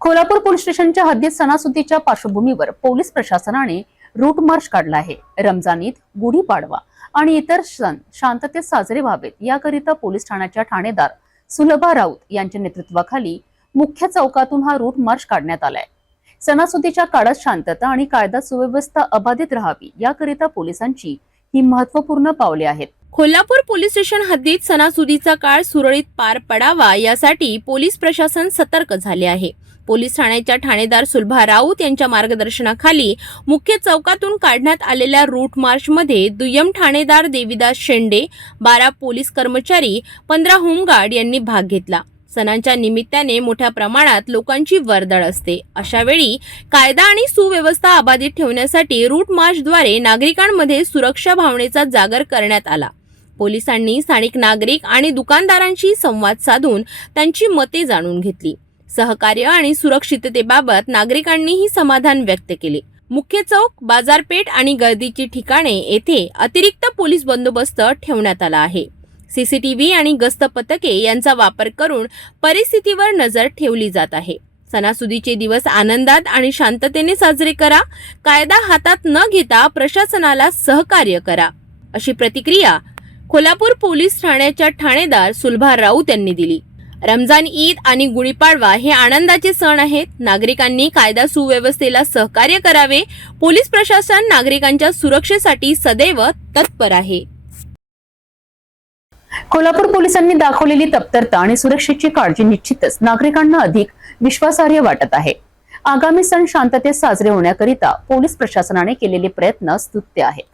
Kolhapur police स्टेशनच्या हद्दीत सणासुदीच्या पार्श्वभूमीवर पोलीस प्रशासनाने रूट मार्च काढला आहे। रमजान ईद, गुढीपाडवा आणि इतर सण शांततेत साजरे व्हावेत याकरिता पोलीस ठाण्याच्या ठाणेदार सुलभा राऊत यांच्या नेतृत्वाखाली मुख्य चौकातून हा रूट मार्च काढण्यात आलाय। सणासुदीच्या काळात शांतता आणि कायदा सुव्यवस्था अबाधित राहावी याकरिता पोलिसांची ही महत्त्वपूर्ण पावले आहेत। कोल्हापूर पोलीस स्टेशन हद्दीत सणासुदीचा काळ सुरळीत पार पडावा यासाठी पोलीस प्रशासन सतर्क झाले आहे। पोलीस ठाण्याच्या ठाणेदार सुलभा राऊत यांच्या मार्गदर्शनाखाली मुख्य चौकातून काढण्यात आलेल्या रूट मार्च मध्ये दुय्यम ठाणेदार देविदास शेंडे, 12 पोलीस कर्मचारी, 15 होमगार्ड यांनी भाग घेतला। सणांच्या निमित्ताने मोठ्या प्रमाणात लोकांची वर्दळ असते। अशा वेळी कायदा आणि सुव्यवस्था अबाधित ठेवण्यासाठी रूट मार्चद्वारे नागरिकांमध्ये सुरक्षा भावनेचा जागर करण्यात आला। पोलिसांनी स्थानिक नागरिक आणि दुकानदारांशी संवाद साधून त्यांची मते जाणून घेतली। सहकार्य आणि सुरक्षिततेबाबत नागरिकांनीही समाधान व्यक्त केले। मुख्य चौक, बाजारपेठ आणि गर्दीची ठिकाणे येथे अतिरिक्त पोलीस बंदोबस्त ठेवण्यात आला आहे। सीसीटीव्ही आणि गस्त पथके यांचा वापर करून परिस्थितीवर नजर ठेवली जात आहे। सणासुदीचे दिवस आनंदात आणि शांततेने साजरे करा। कायदा हातात न घेता प्रशासनाला सहकार्य करा, अशी प्रतिक्रिया कोल्हापूर पोलीस ठाण्याच्या ठाणेदार सुलभा राऊत यांनी दिली। रमजान ईद आणि गुढीपाडवा हे आनंदाचे सण आहेत। नागरिकांनी कायदा सुव्यवस्थेला सहकार्य करावे। पोलीस प्रशासन नागरिकांच्या सुरक्षेसाठी सदैव तत्पर आहे। कोल्हापूर पोलिसांनी दाखवलेली तत्परता आणि सुरक्षेची काळजी निश्चितच नागरिकांना अधिक विश्वासार्ह वाटत आहे। आगामी सण शांततेत साजरे होण्याकरिता पोलीस प्रशासनाने केलेले प्रयत्न स्तुत्य आहेत।